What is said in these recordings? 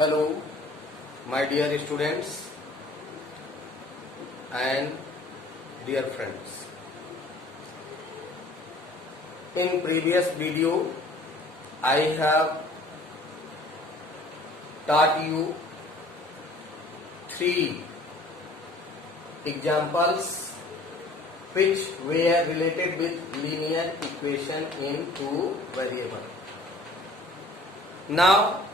Hello, my dear students and dear friends. In previous video, I have taught you 3 examples which were related with linear equation in 2 variables. Now,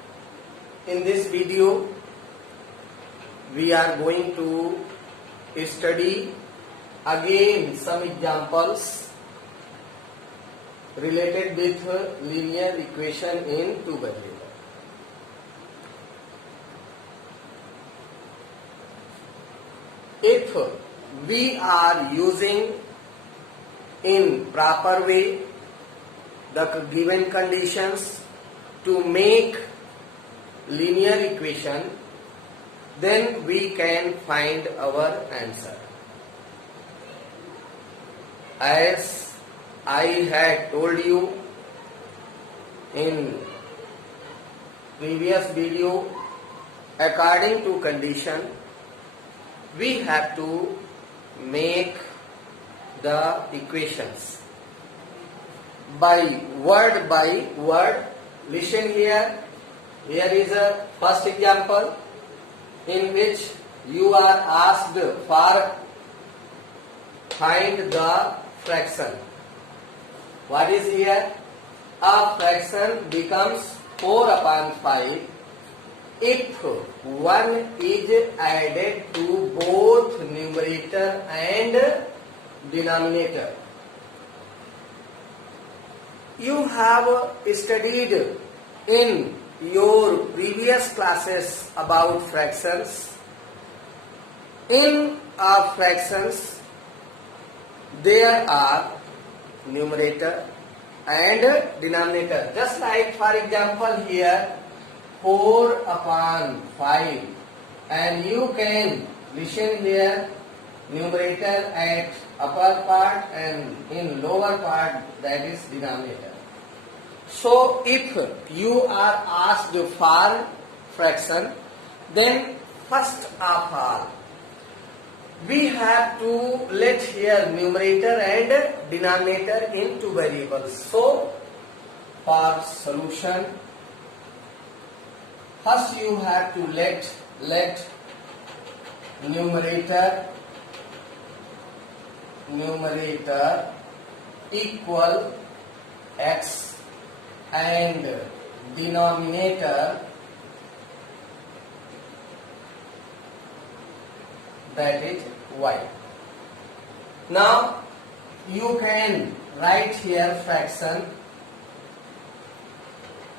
in this video, we are going to study again some examples related with linear equation in 2 variables. If we are using in proper way the given conditions to make linear equation, then we can find our answer. As I had told you in previous video, according to condition, we have to make the equations by word. Listen here. Here is a first example in which you are asked for find the fraction. What is here? A fraction becomes 4 upon 5 if 1 is added to both numerator and denominator. You have studied in your previous classes about fractions. In fractions, there are numerator and denominator. Just like, for example, here 4 upon 5, and you can listen here numerator at upper part and in lower part, that is denominator. So if you are asked for fraction, then first of all we have to let here numerator and denominator in 2 variables. So for solution, first you have to let numerator equal x and denominator, that is y. Now you can write here fraction.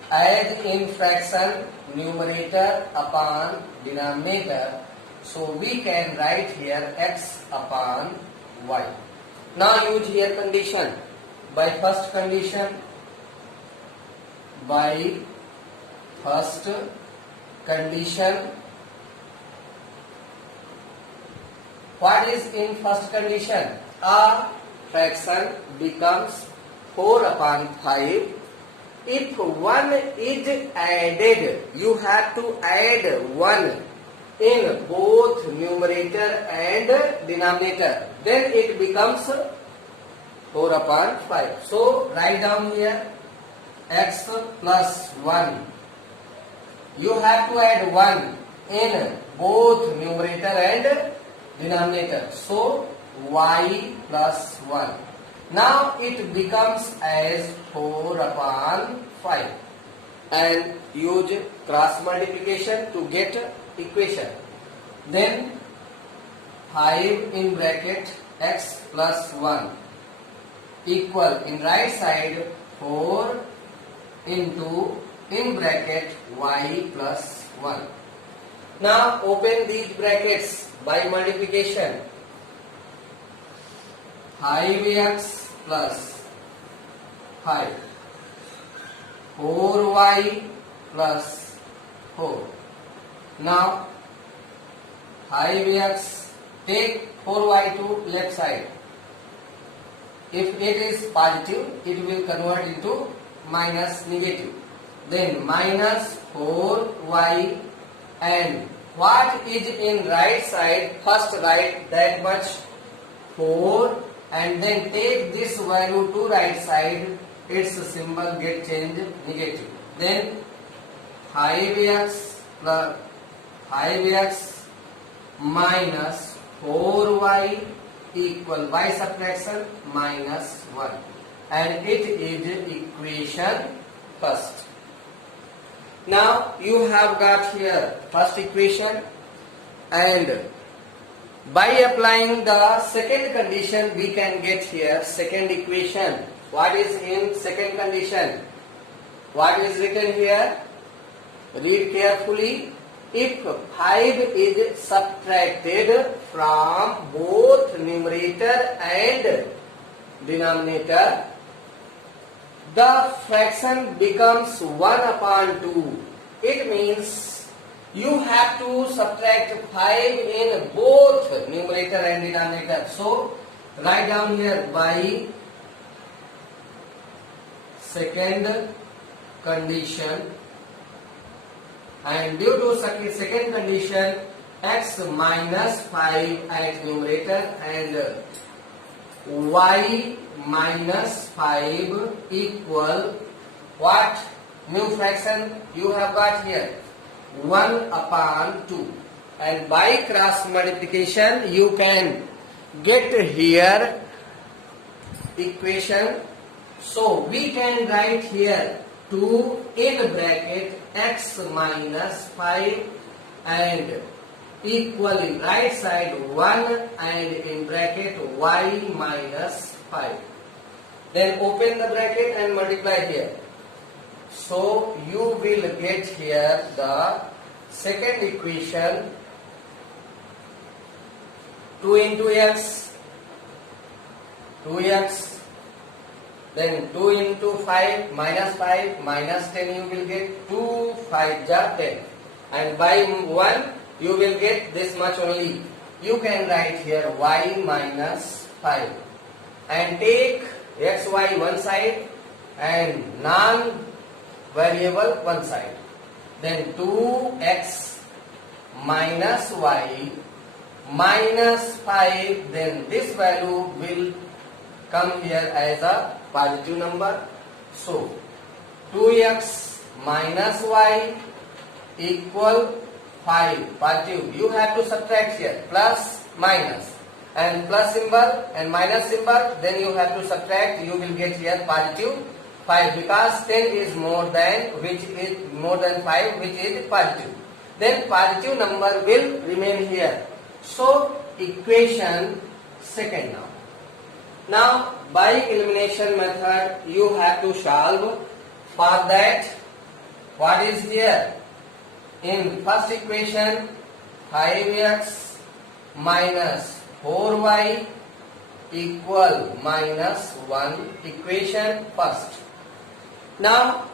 Add in fraction numerator upon denominator, so we can write here x upon y. Now use here condition. By first condition, what is in first condition? A fraction becomes 4 upon 5 if 1 is added. You have to add 1 in both numerator and denominator, then it becomes 4 upon 5. So write down here x plus 1. You have to add 1 in both numerator and denominator. So y plus 1. Now it becomes as 4 upon 5. And use cross multiplication to get equation. Then 5 in bracket x plus 1 equal in right side 4 into in bracket y plus 1. Now open these brackets by multiplication. 5x plus 5, 4y plus 4. Now 5x, take 4y to left side. If it is positive, it will convert into minus negative. Then minus 4y and what is in right side, first write that much 4 and then take this value to right side, its symbol get changed negative. Then 5x plus 5x minus 4y equal y subtraction minus 1, and it is equation first. Now you have got here first equation, and by applying the second condition we can get here second equation. What is in second condition? What is written here? Read carefully. If 5 is subtracted from both numerator and denominator, the fraction becomes 1 upon 2. It means you have to subtract 5 in both numerator and denominator. So write down here by second condition, and due to second condition, x minus 5 at numerator and y minus 5 equal what? New fraction you have got here 1 upon 2, and by cross multiplication you can get here equation. So we can write here 2 in bracket x minus 5 and equal in right side 1 and in bracket y minus 5. Then open the bracket and multiply here. So you will get here the second equation 2 into x, 2x, then 2 into 5 minus 10 you will get 2 5 ja 10, and by 1 you will get this much only. You can write here y minus 5 and take xy one side and non-variable one side. Then 2x minus y minus 5, then this value will come here as a positive number. So 2x minus y equal 5 positive. You have to subtract here plus minus and plus symbol and minus symbol, then you have to subtract. You will get here positive 5 because 10 is more than 5 which is positive. Then positive number will remain here. So equation second now. Now by elimination method you have to solve. For that, what is here? In first equation 5x minus 4y equal minus 1, equation first. Now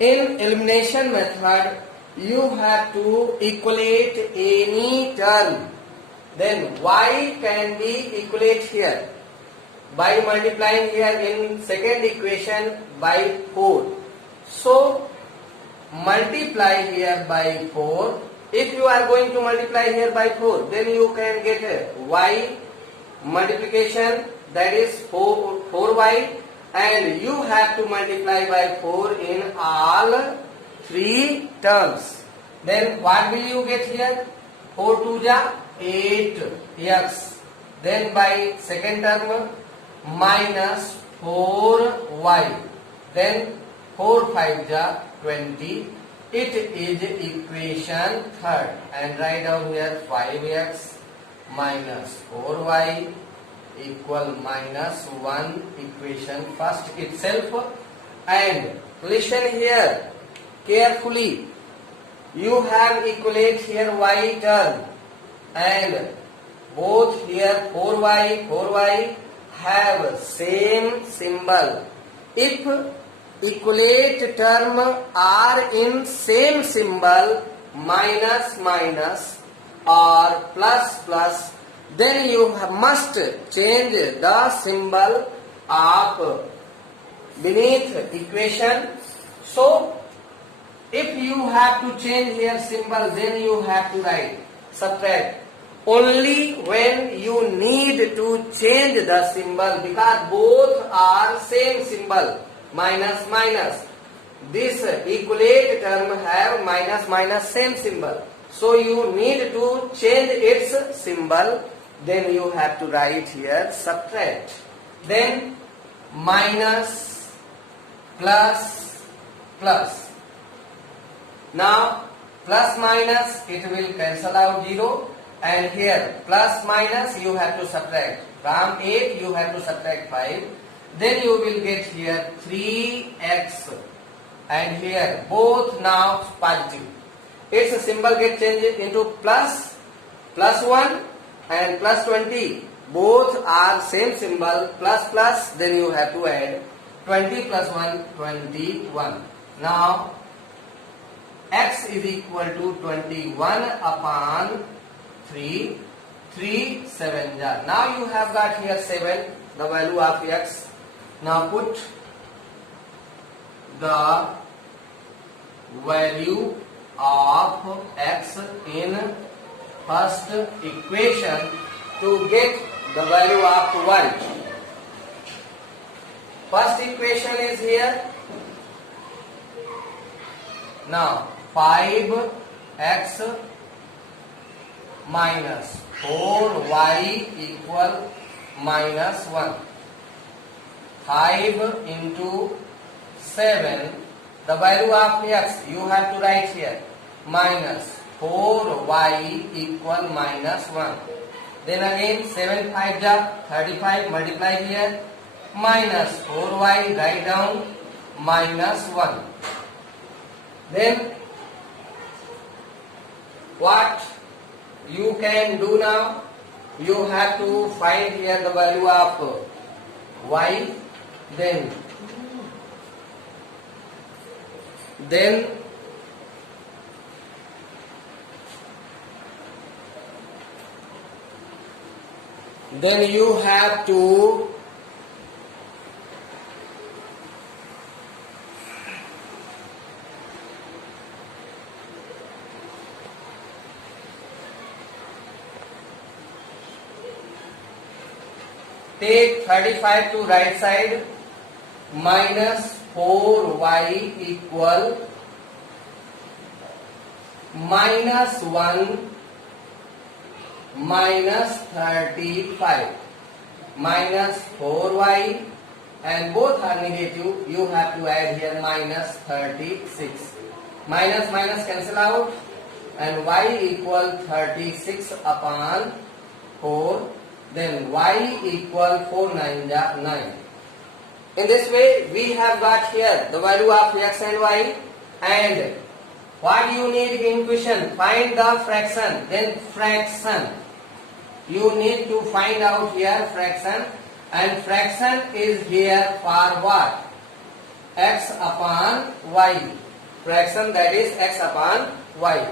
in elimination method you have to equate any term. Then y can be equate here by multiplying here in second equation by 4. So multiply here by 4. If you are going to multiply here by 4, then you can get y multiplication, that is 4y, and you have to multiply by 4 in all three terms. Then what will you get here? 4 2 ja 8x. Then by second term minus 4y. Then 4 5 ja 20. It is equation third, and write down here 5x minus 4y equal minus 1, equation first itself. And listen here carefully. You have equate here y term, and both here 4y have same symbol. If equate term are in same symbol, minus minus or plus plus, then you must change the symbol of beneath equation. So If you have to change here symbol, then you have to write subtract. Only when you need to change the symbol, because both are same symbol, minus minus. This equalate term have minus minus same symbol. So you need to change its symbol, then you have to write here subtract. Then minus, plus, plus. Now plus minus, it will cancel out 0, and here plus minus you have to subtract. From 8 you have to subtract 5. Then you will get here 3x, and here both now positive. Its symbol get changed into plus, plus 1 and plus 20. Both are same symbol, plus plus, then you have to add 20 plus 1, 21. Now x is equal to 21 upon 3, 3 7 ja. Now you have got here 7, the value of x. Now put the value of x in first equation to get the value of y. First equation is here. Now 5x minus 4y equal minus 1. 5 into 7, the value of x you have to write here, minus 4y equal minus 1. Then again 7 5 ja 35, multiply here, minus 4y, write down, minus 1. Then what you can do now? You have to find here the value of y. Then you have to take 35 to right side, minus 4y equal minus 1 minus 35. Minus 4y, and both are negative, you have to add here minus 36. Minus minus cancel out, and y equal 36 upon 4. Then y equal 4 9 ja 9. In this way we have got here the value of x and y. And what you need in question? Find the fraction. Then fraction. You need to find out here fraction. And fraction is here for what? X upon y. Fraction, that is x upon y.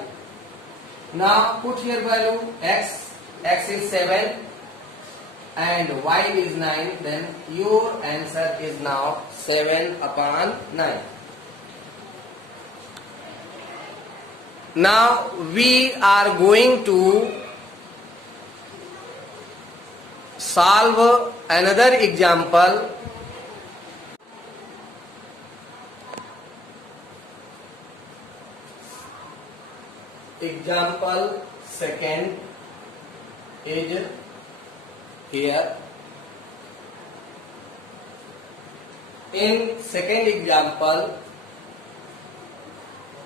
Now put here value x. X is 7 and y is 9. Then your answer is now 7 upon 9. Now we are going to solve another example. Example second is here. In second example,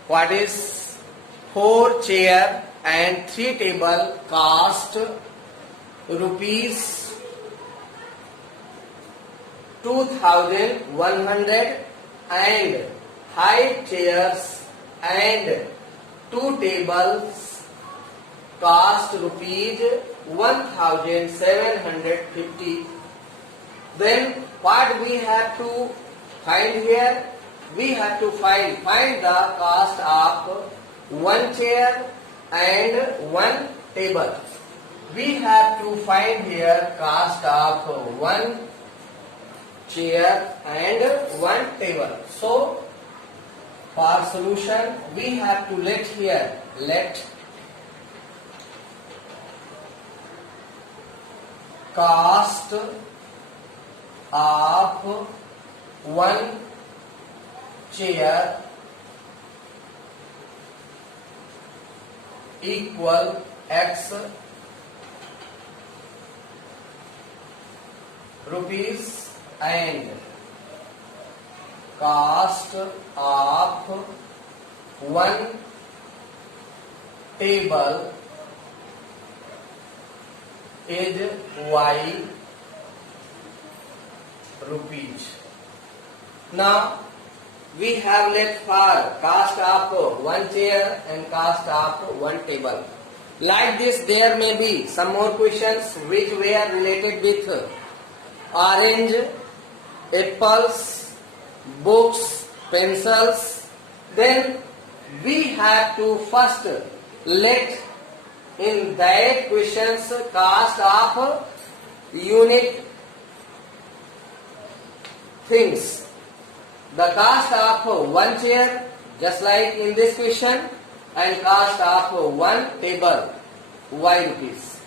what is 4 chair and 3 table cost rupees 2,100, and 5 chairs and 2 tables cost rupees 1,750. Then what we have to find here? We have to find the cost of 1 chair and 1 table. We have to find here cost of 1 chair and 1 table. So For solution, we have to let here, let cost of one chair equal X rupees and cost of one table is Y rupees. Now we have let for cost of one chair and cost of one table. Like this, there may be some more questions which were related with orange, apples, books, pencils. Then we have to first let in that questions cost of unit things. The cost of one chair, just like in this question, and cost of one table, Y rupees.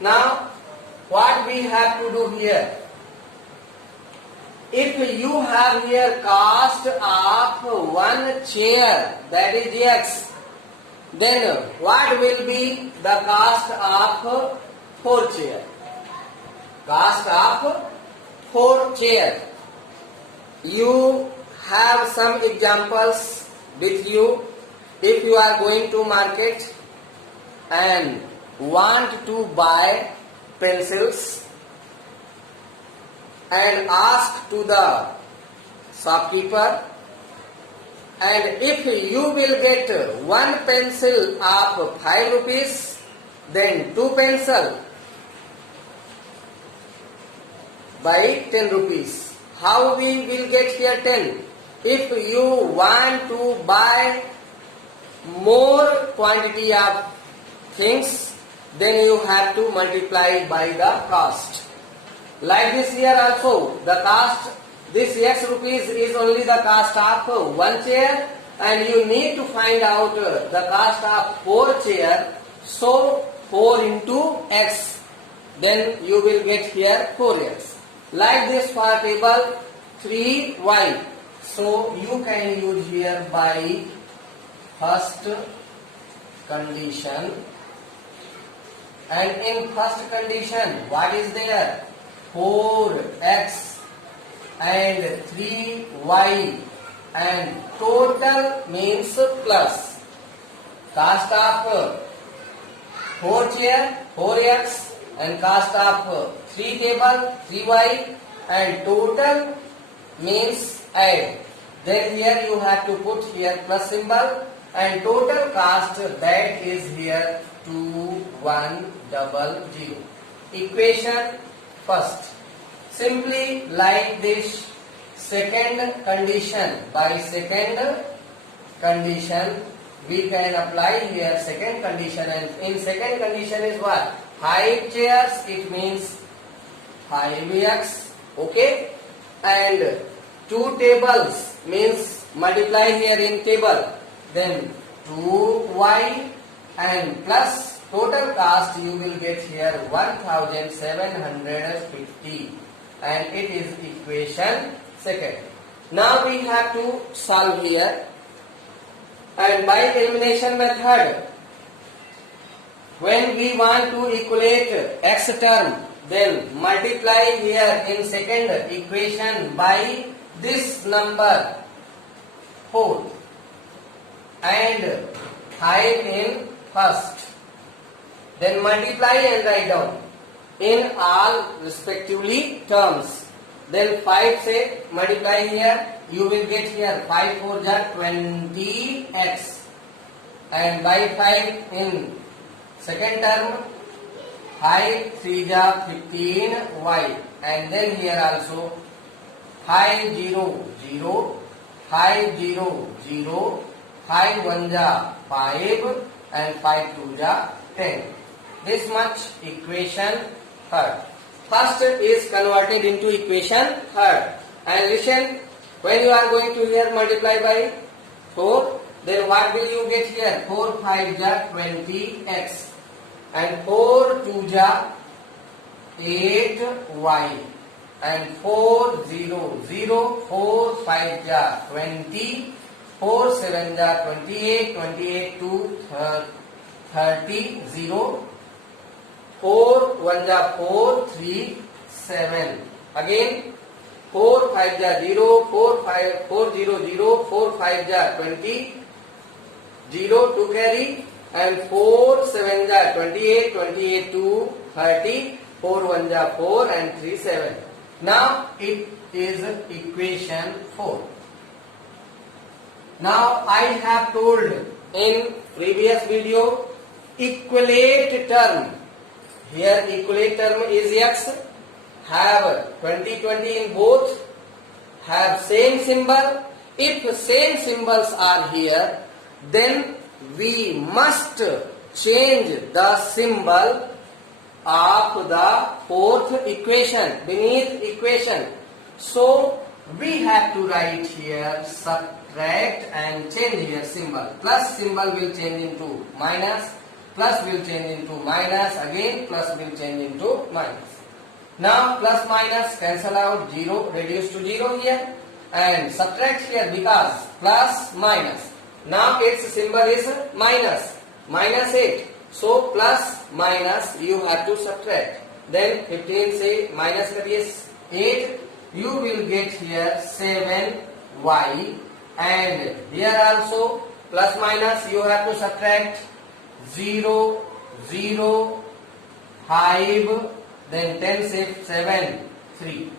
Now, what we have to do here? If you have here cost of one chair, that is X, then what will be the cost of four chair? Cost of four chair. You have some examples with you. If you are going to market and want to buy pencils and ask to the shopkeeper, and if you will get one pencil of 5 rupees, then two pencil by 10 rupees. How we will get here 10? If you want to buy more quantity of things, then you have to multiply by the cost. Like this here also, the cost, this X rupees is only the cost of one chair, and you need to find out the cost of four chair. So 4 into X, then you will get here 4X. Like this for table 3Y. So you can use here by first condition, and in first condition what is there? 4X and 3Y, and total means plus. Cost of 4 chair 4X and cost of 3 table 3Y, and total means add. Then here you have to put here plus symbol, and total cost that is here 2100. Equation first. Simply like this, second condition, by second condition we can apply here second condition, and in second condition is what? 5 chairs, it means 5X, okay, and 2 tables means multiply here in table, then 2Y, and plus total cost you will get here 1750, and it is equation second. Now we have to solve here, and by elimination method, when we want to equate X term, then multiply here in second equation by this number 4 and 5 in first, then multiply and write down in all respectively terms. Then 5 say multiply here, you will get here 5 4 ja 20X, and by 5 in second term 5 3 ja 15Y, and then here also 5 0 0, 5 0 0, 5 1 ja 5, and 5 2 ja 10. This much equation third. First is converted into equation third. And listen, when you are going to here multiply by 4. Then what will you get here? 4 5 ja 20x and 4 2 ja 8y and 4 0 0 4 5 ja 20 4 7 ja 28 28 2 30 0 4 1 ja 4 3 7 again 4 5 ja 0 4 5 4 0 0 4 5 ja 20 0 to carry and 4 7 ja 28 28 2 30 4 1 ja 4 and 3 7. Now it is equation 4. Now I have told in previous video equalate term. Here equalate term is x, have 20 20 in both, have same symbol. If same symbols are here, then we must change the symbol of the fourth equation beneath equation. So we have to write here subtract and change here symbol. Plus symbol will change into minus, plus will change into minus, again plus will change into minus. Now plus minus cancel out, 0 reduce to 0 here and subtract here because plus minus. Now its symbol is minus, minus 8. So plus minus you have to subtract. Then 15 say minus करिए 8, you will get here 7y and here also plus minus you have to subtract 0 0 5 then 10 say 7 3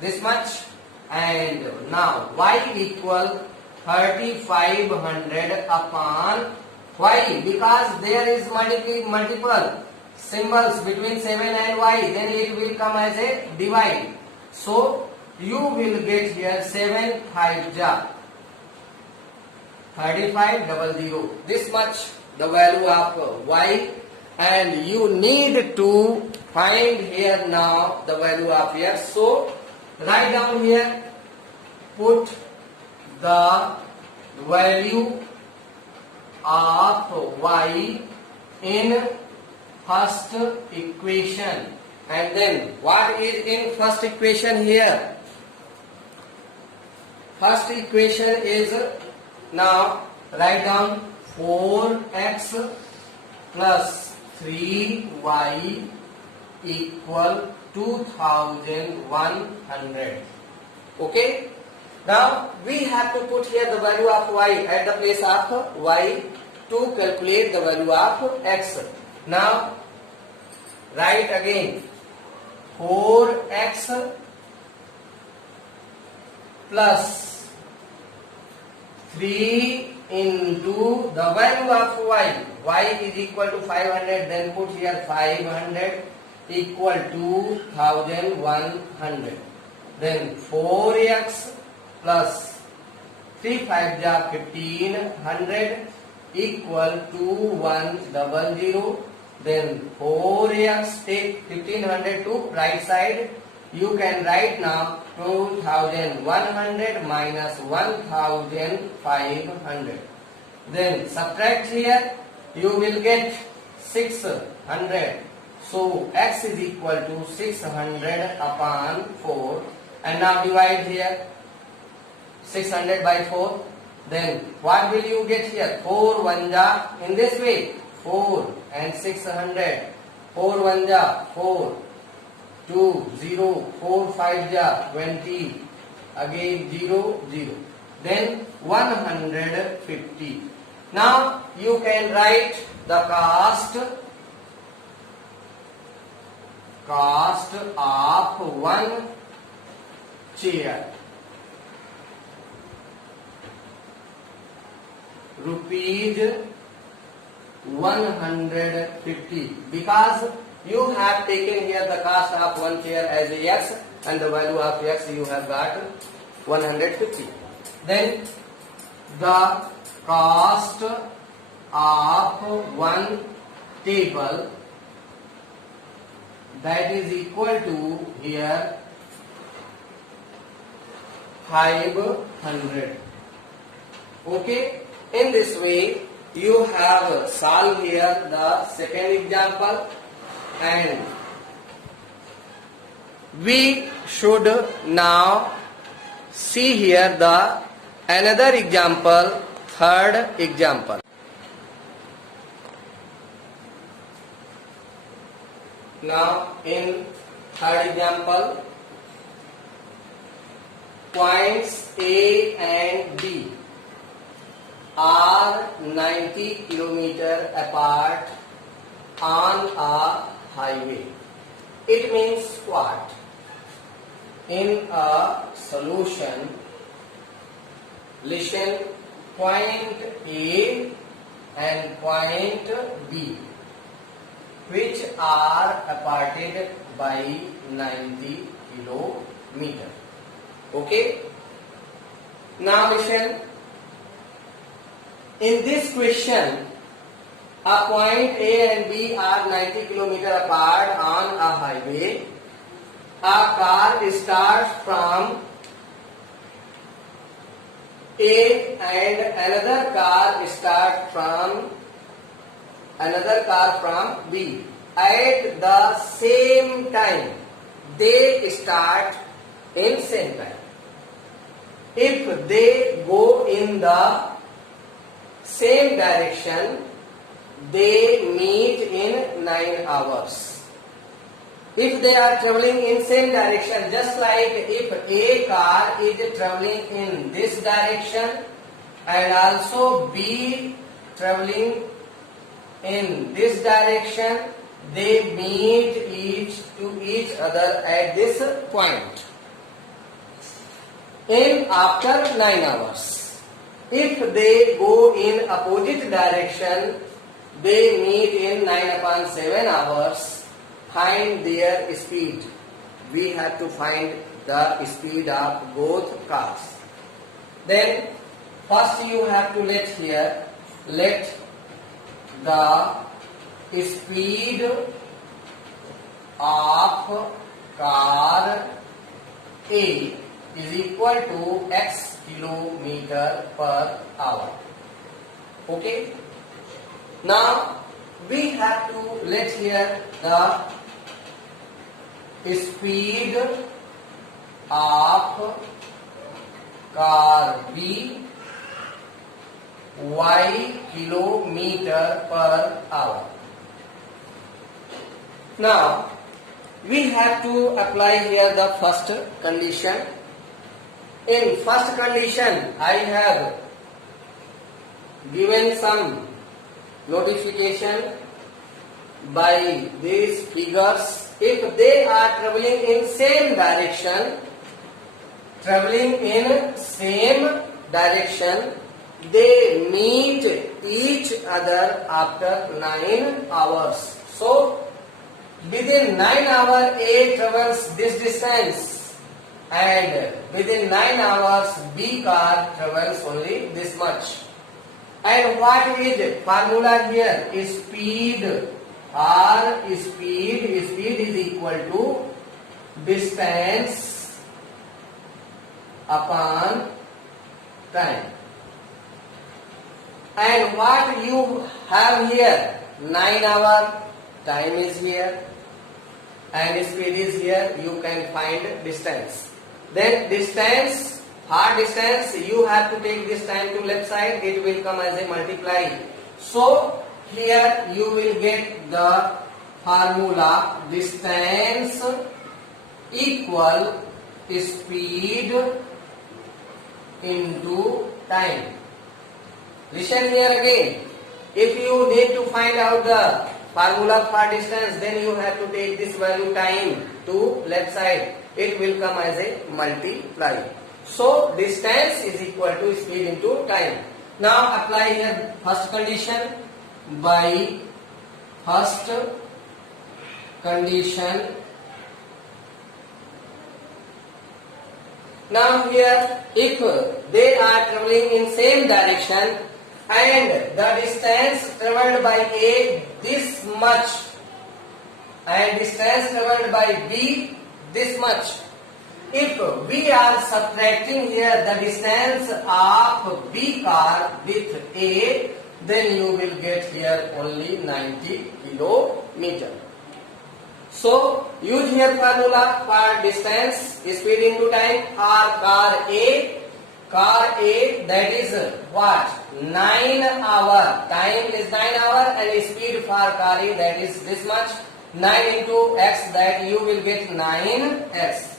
this much and now y equal 3500 upon y because there is multiple symbols between 7 and y, then it will come as a divide. So you will get here 7 5 ja 3500. This much the value of y and you need to find here now the value of x. So write down here, put the value of y in first equation and then what is in first equation here? First equation is now write down 4x plus 3y equal 2100. Okay. Now we have to put here the value of y at the place of y to calculate the value of x. Now write again 4x plus 3 into the value of y. Y is equal to 500, then put here 500 equal to 1100. Then 4x plus 3 5 ja 1500 equal to 100. Then 4x, take 1500 to right side. You can write now 2100 minus 1500. Then subtract here, you will get 600. So x is equal to 600 upon 4 and now divide here 600 by 4. Then what will you get here? 4 1 ja in this way 4 and 600. 4 1 ja 4 2 0 4 5 ja 20 again 0 0 then 150. Now you can write the cost of one chair. Rupees 150 because you have taken here the cost of one chair as a x and the value of x you have got 150. Then the cost of one table, that is equal to here 500. Okay, in this way you have solved here the second example, and we should now see here the another example, third example. Now in third example, points A and B are 90 km apart on a highway. It means what? In a solution, listen, point A and point B, which are aparted by 90 km. Okay? Now listen. In this question, a point A and B are 90 km apart on a highway. A car starts from A and another car starts from B. At the same time, they start in same time. If they go in the same direction, they meet in 9 hours. If they are traveling in same direction, just like if A car is traveling in this direction and also B traveling in this direction, they meet each other at this point in after 9 hours. If they go in opposite direction, they meet in 9/7 hours. Find their speed. We have to find the speed of both cars. Then first you have to let the speed of car A is equal to x km/h. Okay. Now we have to let here the speed of car B y km/h. Now we have to apply here the first condition. In first condition, I have given some notification by these figures. If they are traveling in same direction, they meet each other after 9 hours. So within 9 hours A travels this distance, and within 9 hours B car travels only this much. And what is the formula here? Speed is equal to distance upon time. And what you have here? 9 hour, time is here, and speed is here. You can find distance. Then distance, hard distance, you have to take this time to left side. It will come as a multiply. So here you will get the formula distance equal speed into time. Listen here again. If you need to find out the formula for distance, then you have to take this value time to left side. It will come as a multiply. So distance is equal to speed into time. Now apply here first condition. By first condition, now here if they are traveling in same direction and the distance travelled by A this much and distance travelled by B this much, if we are subtracting here the distance of B car with A, then you will get here only 90 kilometer. So use here formula for distance, speed into time for car A. Car A, that is what? 9 hour. Time is 9 hour and speed for car A, that is this much. 9 into x, that you will get 9x.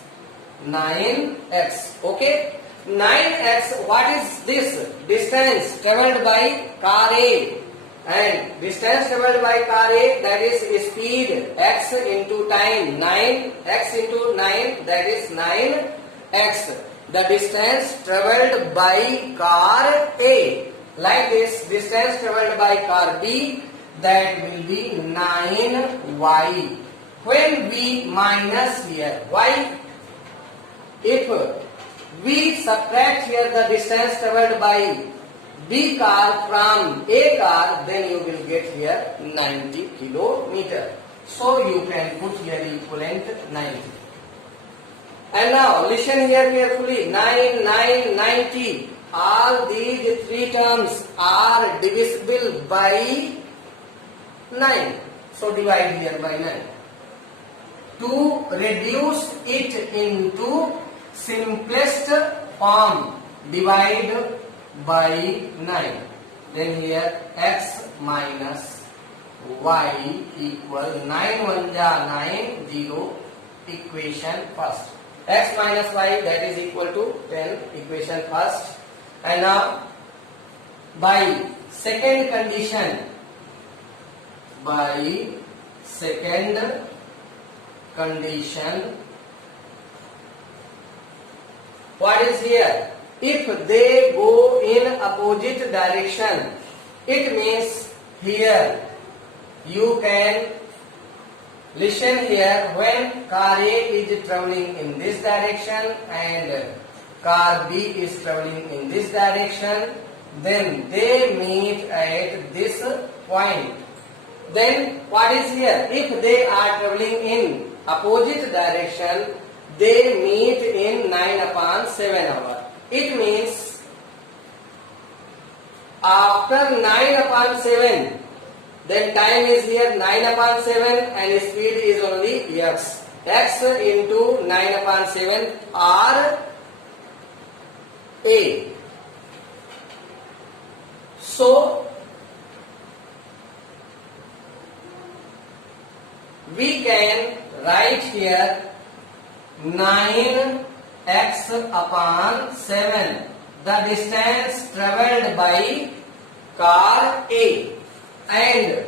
9x. Okay. 9x, what is this? Distance traveled by car A. And distance traveled by car A, that is speed, x into time, 9, x into 9, that is 9x. The distance traveled by car A. Like this, distance traveled by car B, that will be 9y. When we minus here, why? If we subtract here the distance traveled by B car from A car, then you will get here 90 kilometer. So you can put here equivalent 90. And now listen here carefully. 9, 9, 90. All these three terms are divisible by 9. So divide here by 9. To reduce it into simplest form, divide by 9. Then here x minus y equal 9 1 ja 9 0 equation first. X minus y, that is equal to 10, equation first. And now by second condition, what is here? If they go in opposite direction, it means here you can listen here, when car A is traveling in this direction and car B is traveling in this direction, then they meet at this point. Then what is here? If they are traveling in opposite direction, they meet in 9/7 hour. It means after 9/7, then time is here 9/7 and speed is only x. X into 9/7 or A. So we can write here 9x/7, the distance travelled by car A, and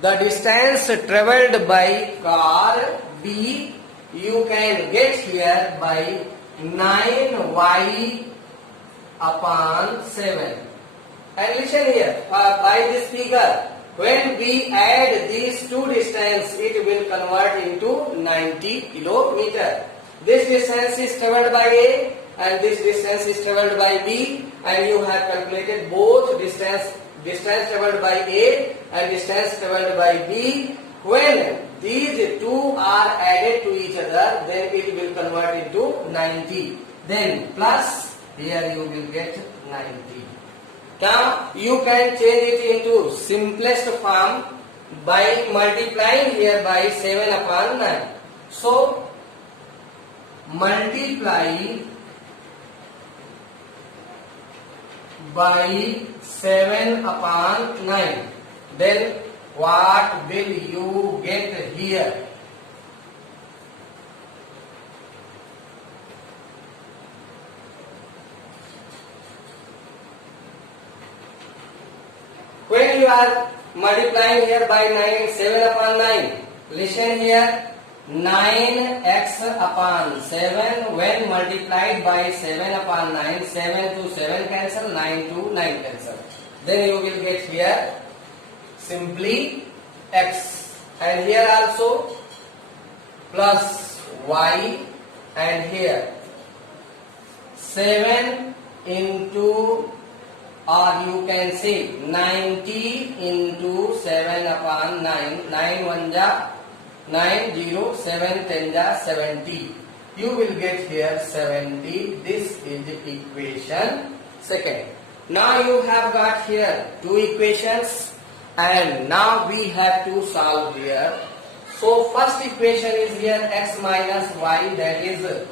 the distance travelled by car B you can get here by 9y/7. And listen here, by this figure, when we add these two distances, it will convert into 90 kilometer. This distance is travelled by A and this distance is travelled by B, and you have calculated both distance travelled by A and distance travelled by B. When these two are added to each other, then it will convert into 90. Then plus here you will get 90. Now you can change it into simplest form by multiplying here by 7/9. So multiply by 7/9. Then what will you get here? When you are multiplying here by 9, 7/9, listen here, 9x/7, when multiplied by 7/9, 7 to 7 cancel, 9 to 9 cancel. Then you will get here simply x, and here also plus y, and here 7 into, or you can say 90 into 7/9, 9 1 ja 9, 0, 7 10 ja 70. you will get here 70. This is equation second. Now you have got here two equations, and now we have to solve here. So first equation is here x minus y, that is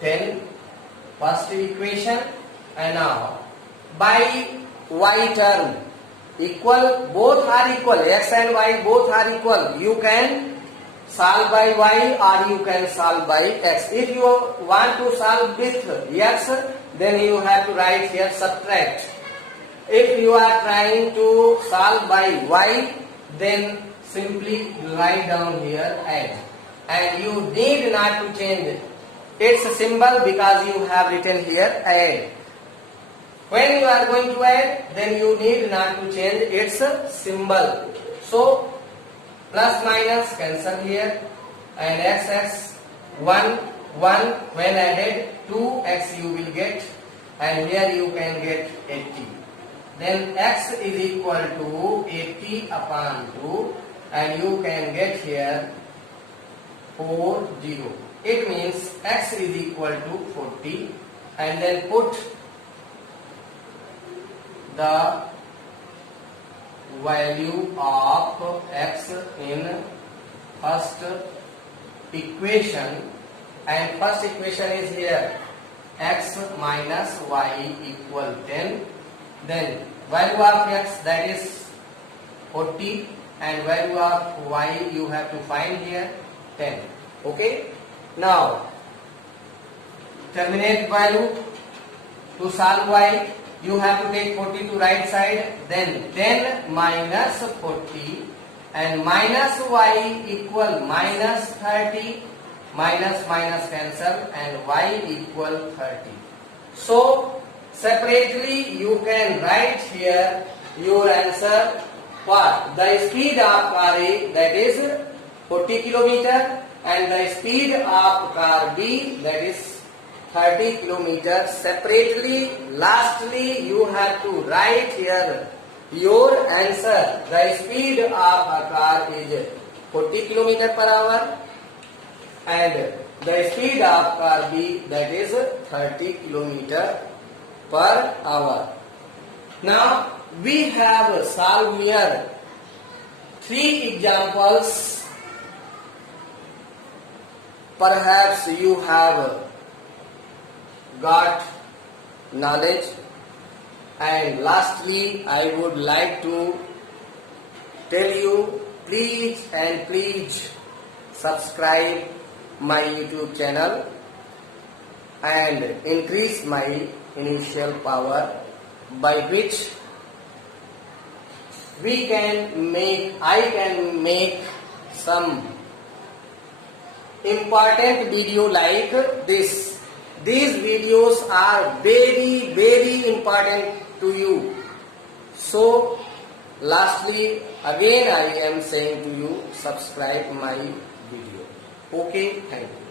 10. First equation, and now by y term equal, both are equal, x and y both are equal. You can solve by y or you can solve by x. If you want to solve with x, then you have to write here subtract. If you are trying to solve by y, then simply write down here add. And you need not to change its symbol because you have written here add. When you are going to add, then you need not to change its symbol. So plus minus cancel here, and x 1 when added 2x you will get, and here you can get 80. Then x is equal to 80 upon 2, and you can get here 40. It means x is equal to 40, and then put the value of x in first equation, and first equation is here x minus y equal 10. Then value of x, that is 40, and value of y you have to find here 10. Okay, now terminate value. To solve y, you have to take 40 to right side, then 10 minus 40, and minus y equal minus 30, minus minus cancel, and y equal 30. So separately you can write here your answer for the speed of car A, that is 40 km, and the speed of car B, that is 30 km. Separately, lastly you have to write here your answer. The speed of a car is 40 km per hour, and the speed of car B, that is 30 km per hour. Now we have solved here 3 examples. Perhaps you have got knowledge, and lastly I would like to tell you, please subscribe my YouTube channel and increase my initial power, by which I can make some important video like this. These videos are very important to you. So lastly again I am saying to you, subscribe my video. Okay, thank you.